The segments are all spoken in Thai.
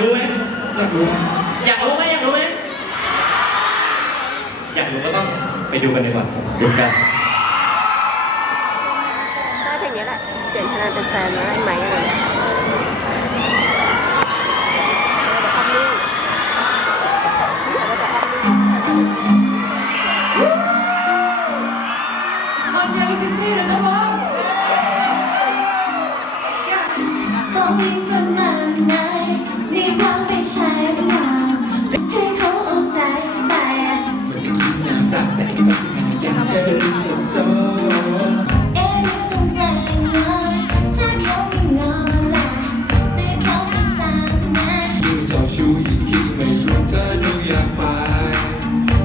รู้อยากรู้ไหมอยากรู้ไหมอยากรู้ก็ต้องไปดูกันดีกว่าดิสกันได้เพลงนี้แหละเปลี่ยนคะแนนเป็นแฟนนะได้ไหมอะไรเนี่ยแต่ความนิ่งแต่ว่าแต่ความนิ่งขอเสียงอีกซิสซี่หน่อยครับผมต้องมีคนนั้นไหนมีความไม่ ใช่หรือเปล่าให้เขาเอาใจใส่รักแต่อีกไม่อยากเจอสุดโซเอ๊ะเรื่ต้องแปลงเนาะถ้าเขาไม่งอนแหละหรือเขาไม่สั่งนะยิ่งเจ้าชู้ยิ่งคิดไม่รู้เธอดูอยากไป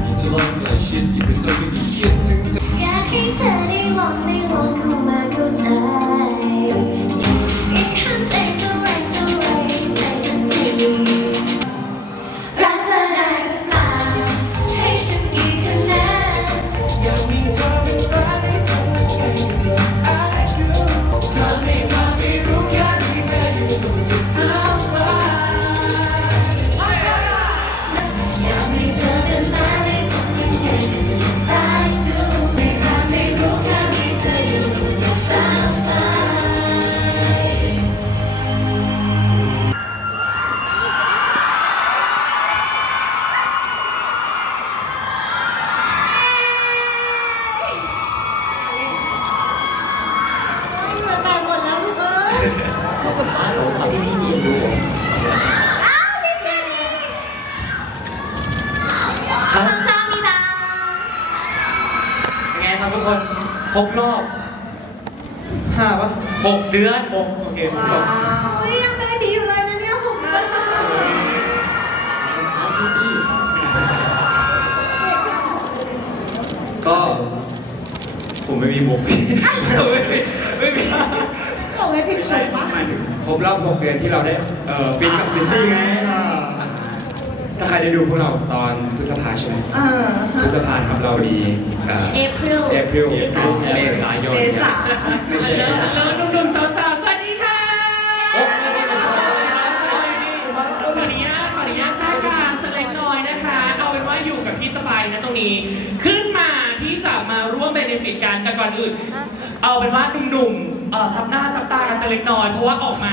ยิ่งจะลองใกล้ชิดยิ่งเป็นโซนยิ่งคิดถึงเธออยากให้เธอได้ลองได้ลองเข้ามาเข้าใจ เขาเป็นฟ้าหลงมาที่นี่เรียนรู้อ้าวพี่เจนี่ครับน้องซามีนาเป็นไงครับทุกคนครบรอบห้าปะหกเดือนหกโอเคผมจบอุ้ยยังได้ดีอยู่เลยนะเนี่ยผมจะก็ ผมไม่มีมุกไม่มีไม่มี ส่งให้ผิดชมปะ หมายถึง รบรอบ6เดือนที่เราได้เอ่อฟินกับซินซี่ไงถ้าใครได้ดูพวกเราตอนพฤษภาใช่ไหมพฤษภาครับเรามีเอ่อเอพริลเอพริลเมษายนเนี่ยไม่ใช่แล้วหนุ่มๆสาวๆสวัสดีค่ะขออนุญาตขออนุญาตท่าทางสักเล็กน้อยนะคะ เอาเป็นว่าอยู่กับพี่สบายนะตรงนี้ ขึ้นมาที่จะมาร่วมเบนฟิตกันแต่ก่อนอื่น เอาเป็นว่าหนุ่มๆ เอ่อซับหน้าซับตากันสักเล็กน้อยเพราะว่าออกมา